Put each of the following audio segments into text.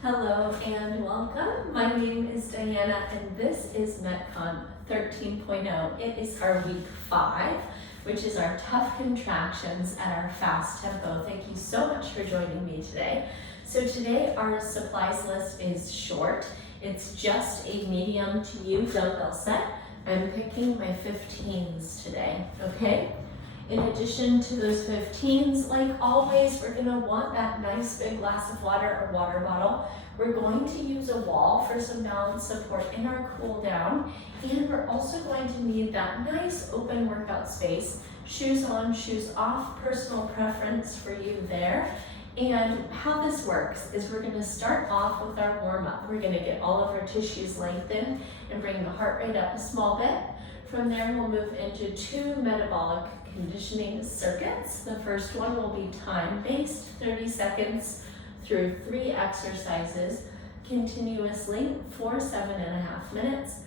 Hello and welcome. My name is Diana and this is MetCon 13.0. It is our week 5, which is our tough contractions at our fast tempo. Thank you so much for joining me today. So today our supplies list is short. It's just a medium to you dumbbell set. I'm picking my 15s today, okay? In addition to those 15s, like always, we're gonna want that nice big glass of water or water bottle. We're going to use a wall for some balance support in our cool down. And we're also going to need that nice open workout space. Shoes on, shoes off, personal preference for you there. And how this works is we're gonna start off with our warm up. We're gonna get all of our tissues lengthened and bring the heart rate up a small bit. From there, we'll move into 2 metabolic conditioning circuits. The first one will be time-based, 30 seconds through 3 exercises continuously for 7.5 minutes.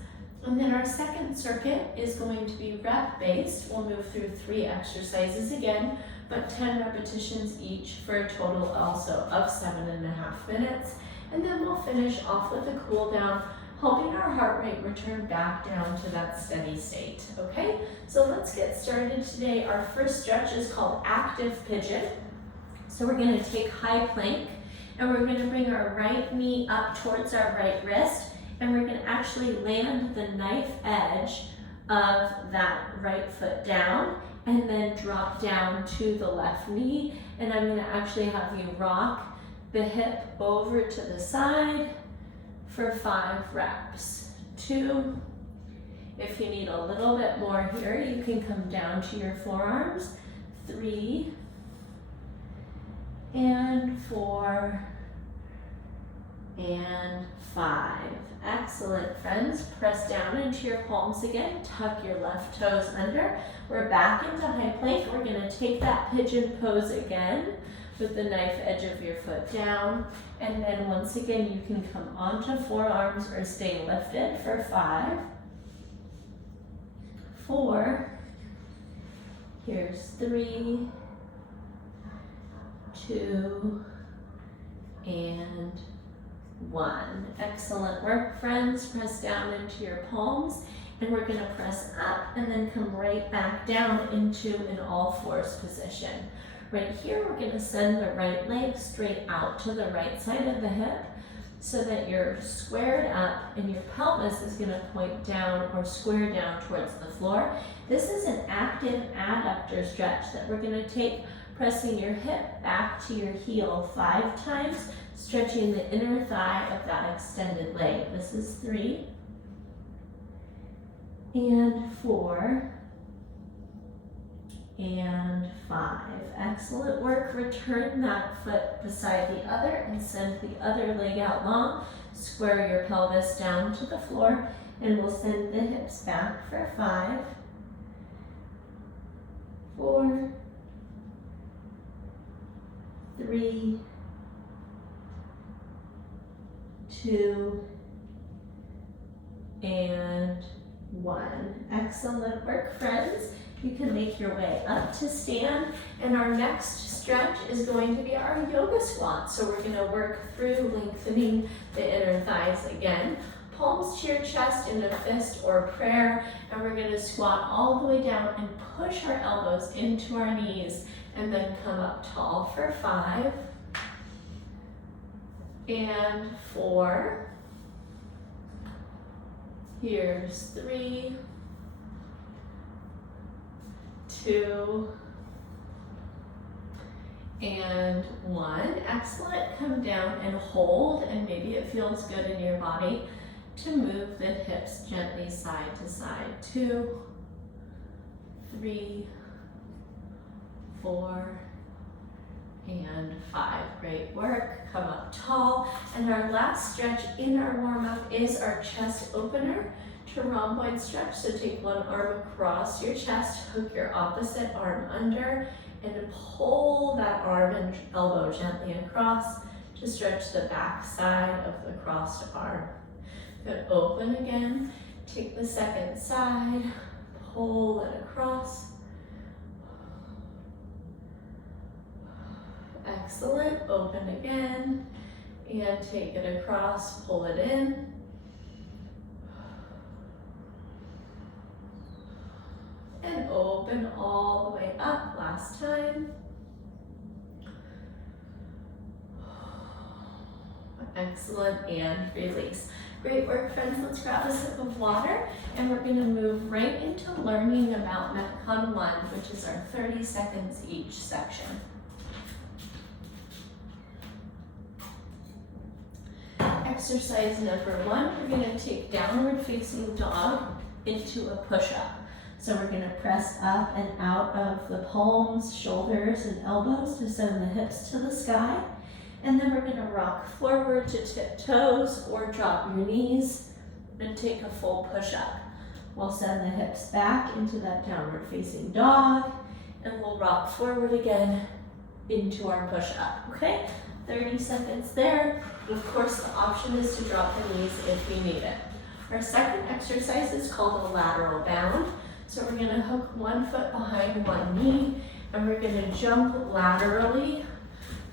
And then our second circuit is going to be rep-based. We'll move through 3 exercises again, but 10 repetitions each for a total also of 7.5 minutes. And then we'll finish off with a cool down, helping our heart rate return back down to that steady state, okay? So let's get started today. Our first stretch is called active pigeon. So we're gonna take high plank and we're gonna bring our right knee up towards our right wrist and we're gonna actually land the knife edge of that right foot down and then drop down to the left knee. And I'm gonna actually have you rock the hip over to the side for 5 reps. 2. If you need a little bit more here, you can come down to your forearms. 3 and 4 and 5. Excellent, friends. Press down into your palms again. Tuck your left toes under. We're back into high plank. We're gonna take that pigeon pose again with the knife edge of your foot down. And then once again, you can come onto forearms or stay lifted for 5, 4, here's 3, 2, and 1. Excellent work, friends. Press down into your palms and we're gonna press up and then come right back down into an all fours position. Right here, we're gonna send the right leg straight out to the right side of the hip so that you're squared up and your pelvis is gonna point down or square down towards the floor. This is an active adductor stretch that we're gonna take, pressing your hip back to your heel 5 times, stretching the inner thigh of that extended leg. This is 3 and 4 and 5. Excellent work. Return that foot beside the other and send the other leg out long. Square your pelvis down to the floor and we'll send the hips back for 5, 4, 3, 2, and 1. Excellent work, friends. You can make your way up to stand, and our next stretch is going to be our yoga squat. So we're gonna work through lengthening the inner thighs again. Palms to your chest in a fist or prayer, and we're gonna squat all the way down and push our elbows into our knees, and then come up tall for 5 and 4. Here's 3, 2, and 1. Excellent. Come down and hold, and maybe it feels good in your body to move the hips gently side to side. 2, 3, 4, and 5. Great work. Come up tall. And our last stretch in our warm-up is our chest opener to rhomboid stretch. So take one arm across your chest, hook your opposite arm under, and pull that arm and elbow gently across to stretch the back side of the crossed arm. Good. Open again. Take the second side, pull it across. Excellent. Open again and take it across, pull it in. And open all the way up, last time. Excellent, and release. Great work, friends. Let's grab a sip of water, and we're gonna move right into learning about MetCon 1, which is our 30 seconds each section. Exercise number 1, we're gonna take downward facing dog into a push-up. So we're gonna press up and out of the palms, shoulders, and elbows to send the hips to the sky. And then we're gonna rock forward to tip toes or drop your knees and take a full push-up. We'll send the hips back into that downward facing dog, and we'll rock forward again into our push-up, okay? 30 seconds there. Of course, the option is to drop the knees if we need it. Our second exercise is called a lateral bound. So we're gonna hook one foot behind one knee, and we're gonna jump laterally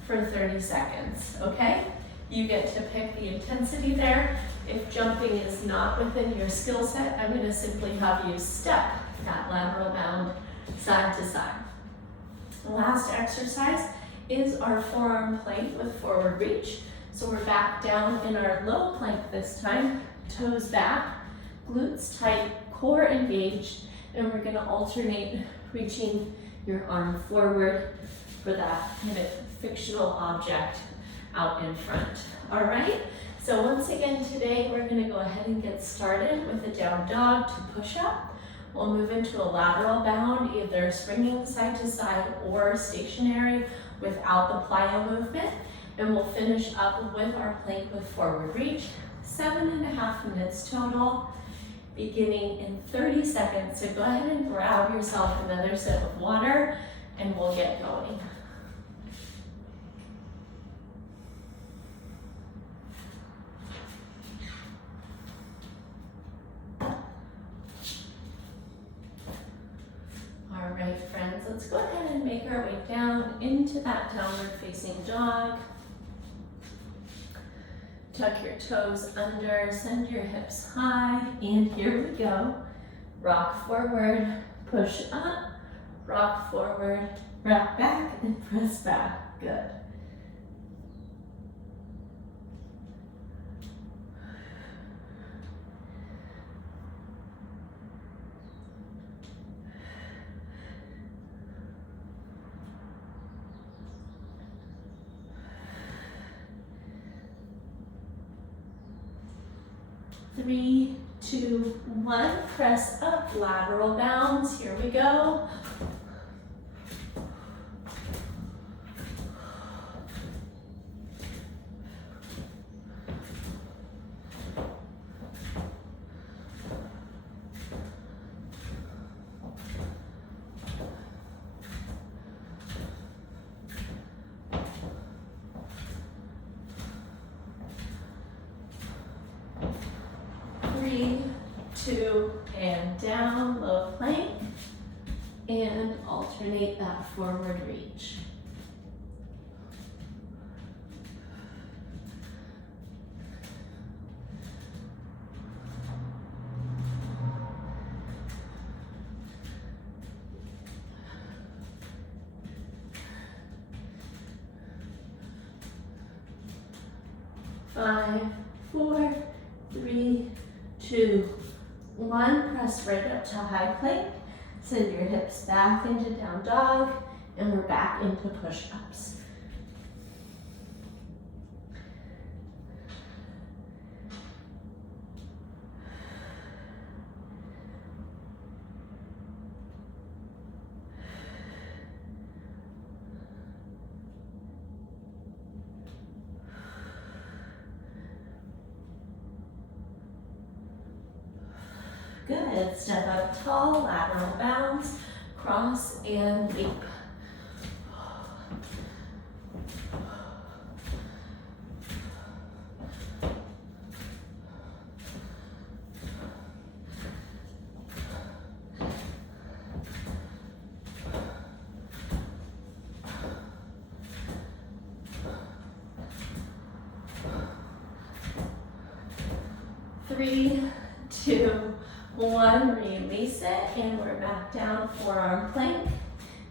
for 30 seconds, okay? You get to pick the intensity there. If jumping is not within your skill set, I'm gonna simply have you step that lateral bound side to side. The last exercise is our forearm plank with forward reach. So we're back down in our low plank this time, toes back, glutes tight, core engaged, and we're gonna alternate reaching your arm forward for that kind of fictional object out in front. All right, so once again today, we're gonna go ahead and get started with a down dog to push up. We'll move into a lateral bound, either springing side to side or stationary without the plyo movement. And we'll finish up with our plank with forward reach. 7.5 minutes total, beginning in 30 seconds. So go ahead and grab yourself another sip of water, and we'll get going. All right, friends, let's go ahead and make our way down into that downward facing dog. Tuck your toes under, send your hips high, and here we go. Rock forward, push up, rock forward, rock back, and press back. Good. Three, 2, 1, press up, lateral bounds, here we go. Three, 2, and down, low plank, and alternate that forward reach. Five, 4, 3, 2, 1, press right up to high plank, send your hips back into down dog, and we're back into push-ups. Good, step up tall, lateral bounds, cross and leap. 3, 2, 1, release it, and we're back down, forearm plank,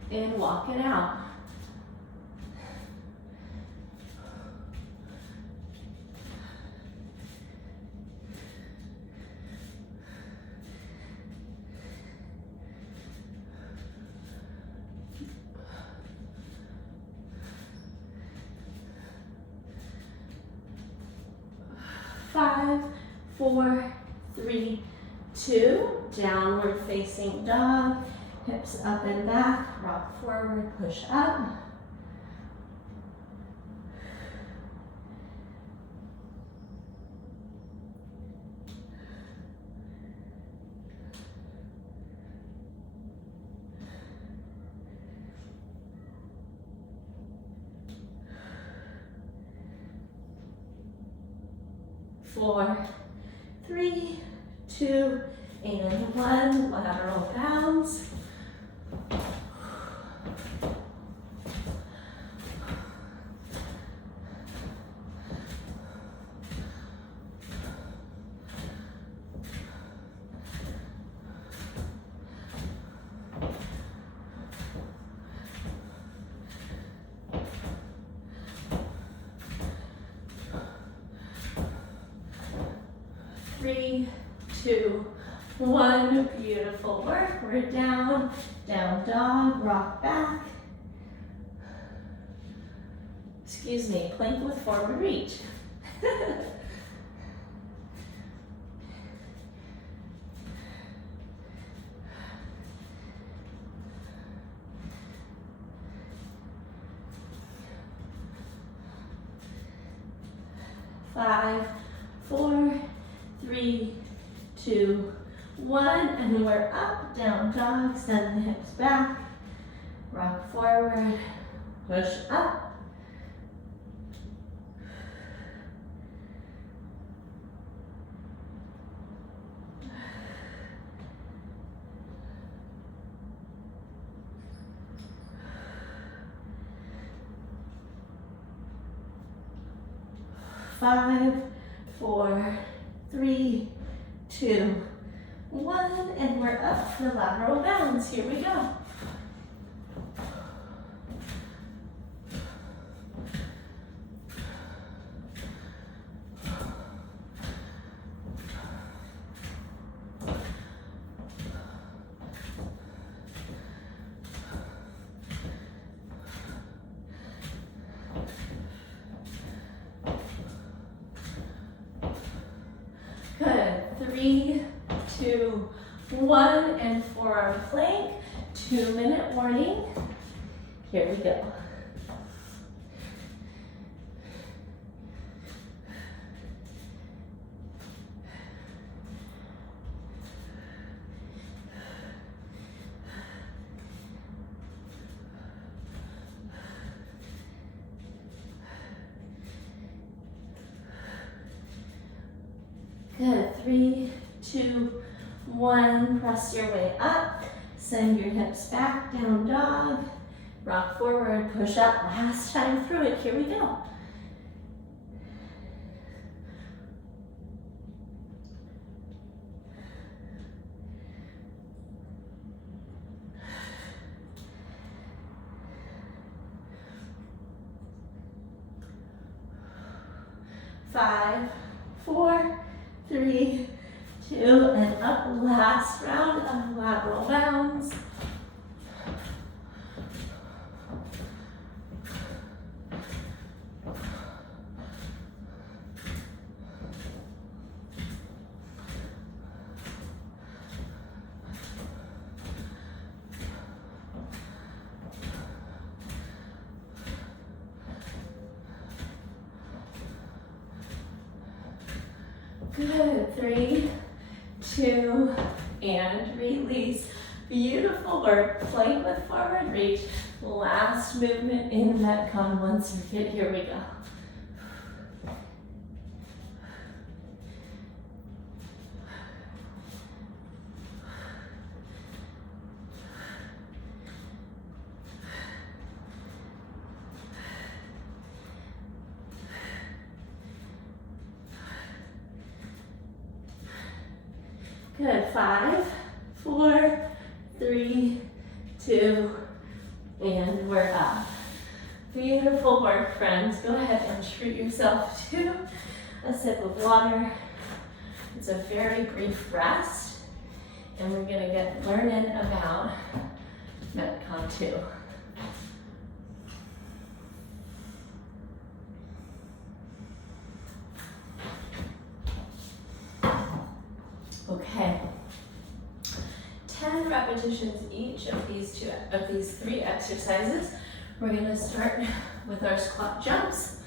and walk it out. Five, 4, 3, 2, downward facing dog, hips up and back, rock forward, push up. Four, 3, 2, and 1, lateral bounds. Three, 2, 1, beautiful work. We're down, down dog, rock back. Excuse me, plank with forward reach. 5, 4, 3, 2, 1, and we're up, down dog, send the hips back, rock forward, push up. Five, 4, 3, 2, 1, and we're up for lateral bounds. Here we go. Good. 3, 2, 1, and forearm plank. 2-minute warning. Here we go. Good. 3, 2, 1. Press your way up. Send your hips back, down dog. Rock forward, push up. Last time through it. Here we go. Five, 4, 3, 2, and up. Last round of lateral bounds. Good. 3, 2, and release. Beautiful work. Plank with forward reach. Last movement in MetCon once we get here we go. Good, 5, 4, 3, 2, and we're up. Beautiful work, friends. Go ahead and treat yourself to a sip of water. It's a very brief rest, and we're gonna get learning about MetCon 2. Okay, 10 repetitions each of these 3 exercises. We're gonna start with our squat jumps,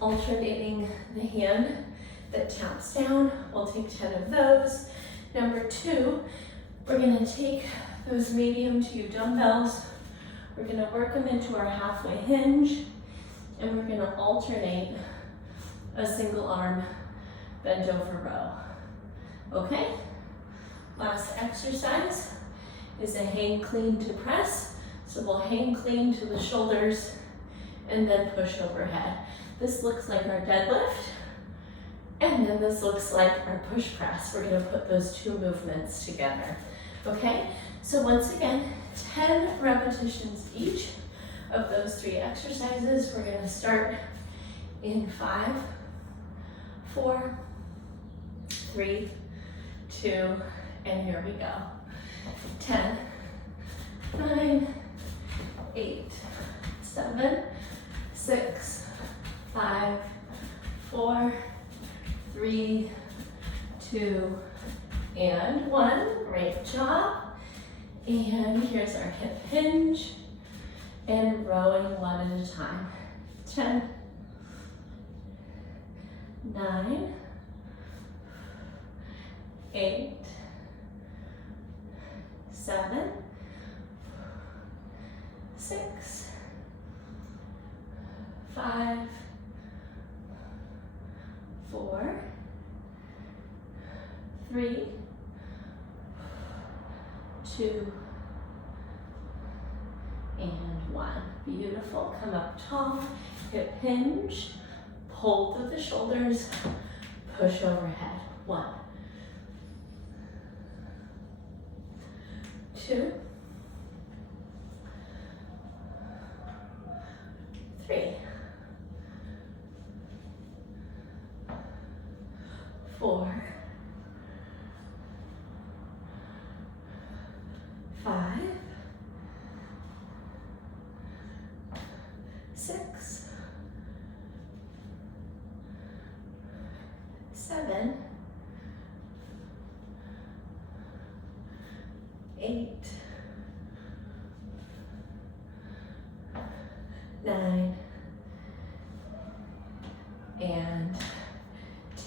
alternating the hand that taps down. We'll take 10 of those. Number 2, we're gonna take those medium to dumbbells. We're gonna work them into our halfway hinge, and we're gonna alternate a single arm bent over row. Okay? Last exercise is a hang clean to press. So we'll hang clean to the shoulders and then push overhead. This looks like our deadlift, and then this looks like our push press. We're gonna put those 2 movements together. Okay? So once again, 10 repetitions each of those 3 exercises. We're gonna start in 5, 4, 3, 2, and here we go. 10, 9, 8, 7, 6, 5, 4, 3, 2, and 1. Great job. And here's our hip hinge, and rowing 1 at a time. 10, 9, 8, 7, 6, 5, 4, 3, 2, and 1. Beautiful. Come up tall, hip hinge, pull through the shoulders, push overhead. 1, 2, 3, 4, 5, 6, 7, 8, 9, and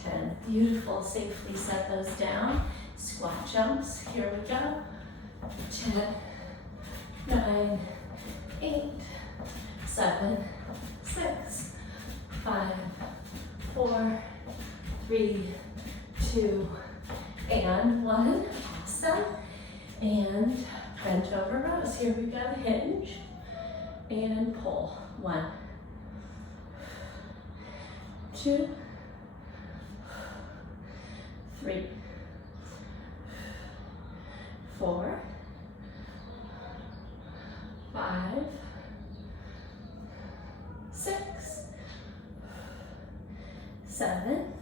10. Beautiful. Safely set those down. Squat jumps. Here we go. 10, 9, 8, 7, 6, 5, 4, 3, 2, and 1. Awesome. And bent over rows. Here we go. Hinge and pull. 1, 2, 3, 4, 5, 6, 7,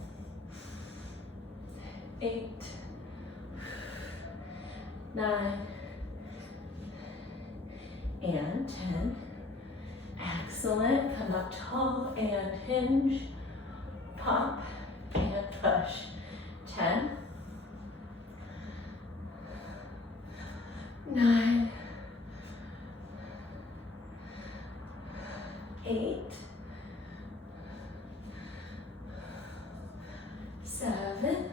8, 9, and 10. Excellent. Come up tall and hinge, pop, and push. 10, 9, 8, 7,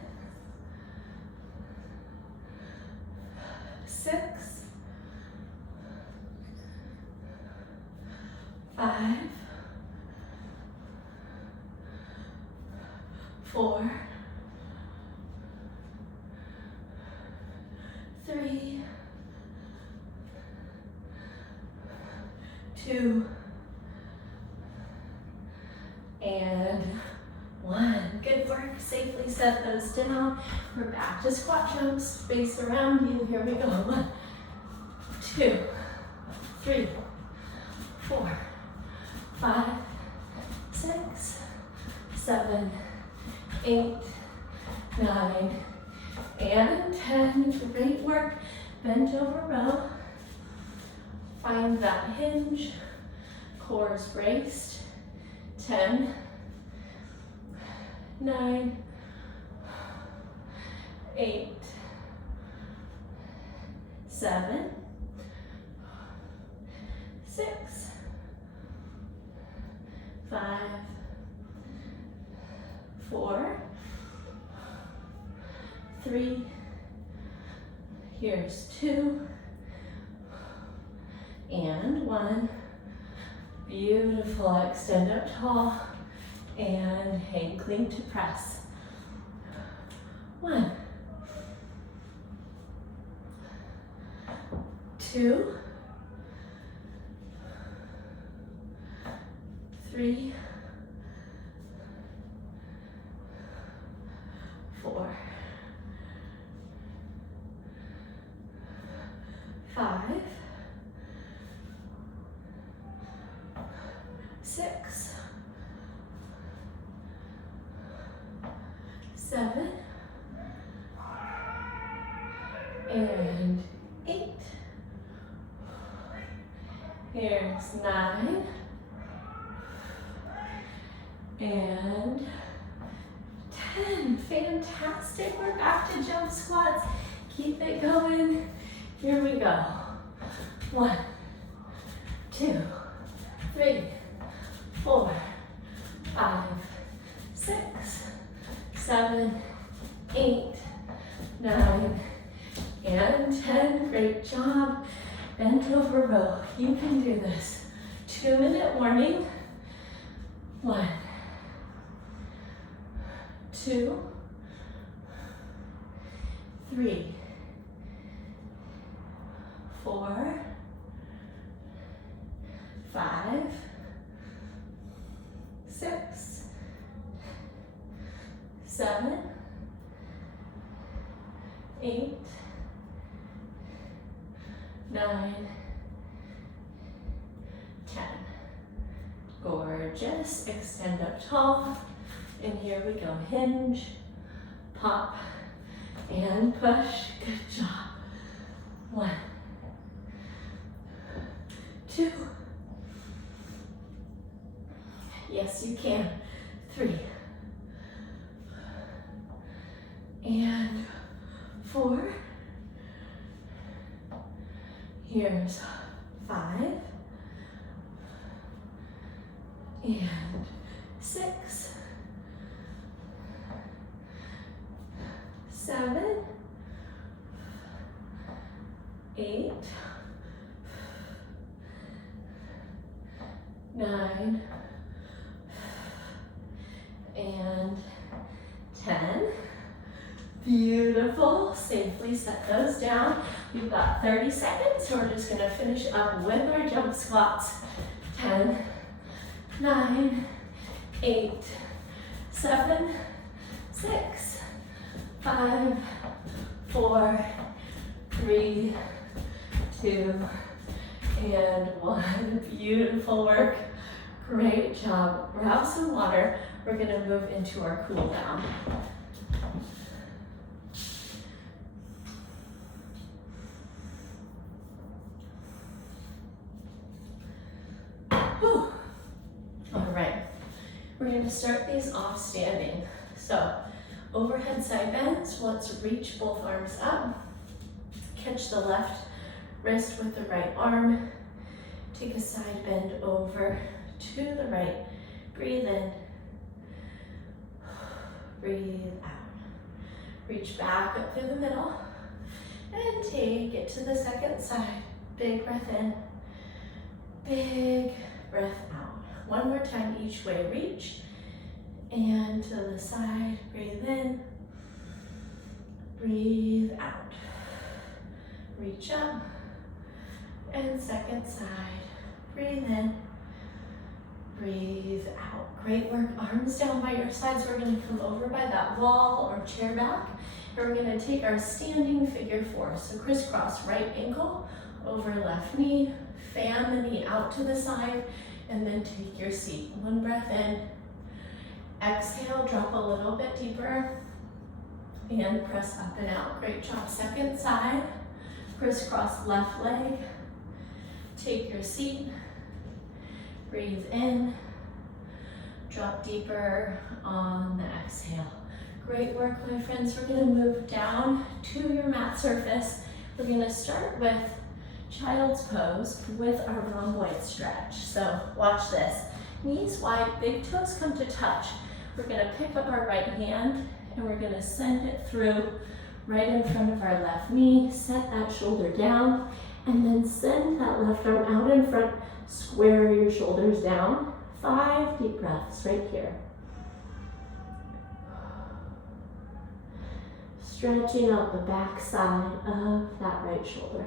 6, 5, 4, 3, 2, and 1. Good work. Safe safely set those down. We're back to squat jumps, space around you. Here we go. 1, 2, 3, 4, 5, 6, 7, 8, 9, and 10. Great work. Bent over row. Find that hinge. Core is braced. 10, 9, 8, 7, 6, 5, 4, 3, here's 2, and 1. Beautiful. Extend up tall and hang clean to press. 1, 2, 3, 4, 5, 6, 7, and 8. Here's 9, and 10. Fantastic. We're back to jump squats. Keep it going. Here we go. 1, 2, 3, 4, 5, 6, 7, 8, 9, and 10. Great job. Bent over row. You can do this. 2-minute warning. 1, 2, 3, 4, 5, 6, 7, 8, 9, 10. Gorgeous. Extend up tall. And here we go. Hinge, pop, and push. Good job. 1, 2. Yes, you can. 3. And 4. Here's 5. And 6. 7. 8. 9. And 10. Beautiful. Safely set those down. We've got 30 seconds, so we're just gonna finish up with our jump squats. 10, 9, 8, 7, 6, 5, 4, 3, 2, and 1. Beautiful work. Great job. Grab some water. We're gonna move into our cool down. Whew. All right, we're gonna start these off standing. So overhead side bends. Let's reach both arms up. Catch the left wrist with the right arm. Take a side bend over to the right. Breathe in. Breathe out. Reach back up through the middle. And take it to the second side. Big breath in. Big breath out. One more time each way. Reach. And to the side. Breathe in. Breathe out. Reach up. And second side. Breathe in. breathe out. Great work, arms down by your sides. We're gonna come over by that wall or chair back, and we're gonna take our standing figure four. So crisscross right ankle over left knee, fan the knee out to the side, and then take your seat. One breath in, exhale, drop a little bit deeper, and press up and out. Great job. Second side, crisscross left leg, take your seat, breathe in, drop deeper on the exhale. Great work, my friends. We're gonna move down to your mat surface. We're gonna start with child's pose with our rhomboid stretch. So watch this. Knees wide, big toes come to touch. We're gonna pick up our right hand and we're gonna send it through right in front of our left knee. Set that shoulder down and then send that left arm out in front. Square your shoulders down. 5 deep breaths right here. Stretching out the back side of that right shoulder.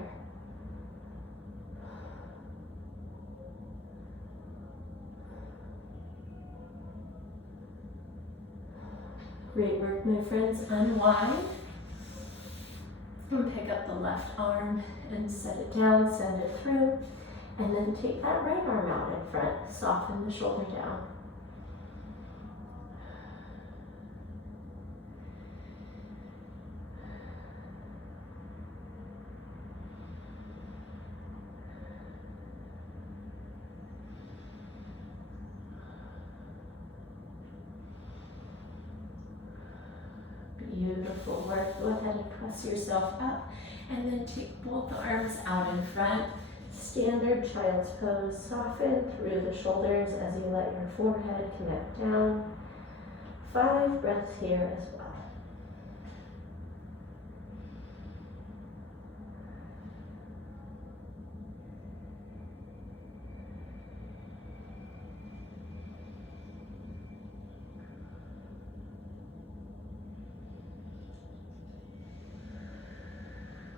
Great work, my friends. Unwind. And pick up the left arm and set it down, send it through. And then take that right arm out in front. Soften the shoulder down. Beautiful work. Go ahead and press yourself up and then take both arms out in front. Standard child's pose. Soften through the shoulders as you let your forehead connect down. 5 breaths here as well.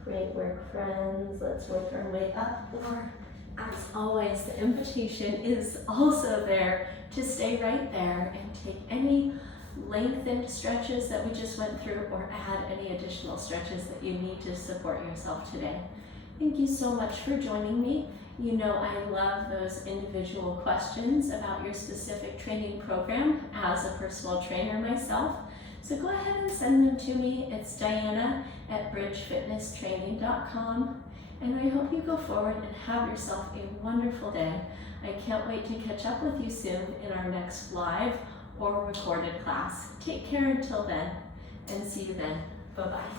Great work, friends. Let's work our way up. Or, as always, the invitation is also there to stay right there and take any lengthened stretches that we just went through or add any additional stretches that you need to support yourself today. Thank you so much for joining me. You know I love those individual questions about your specific training program as a personal trainer myself. So go ahead and send them to me. It's Diana@bridgefitnesstraining.com. And I hope you go forward and have yourself a wonderful day. I can't wait to catch up with you soon in our next live or recorded class. Take care until then, and see you then. Bye-bye.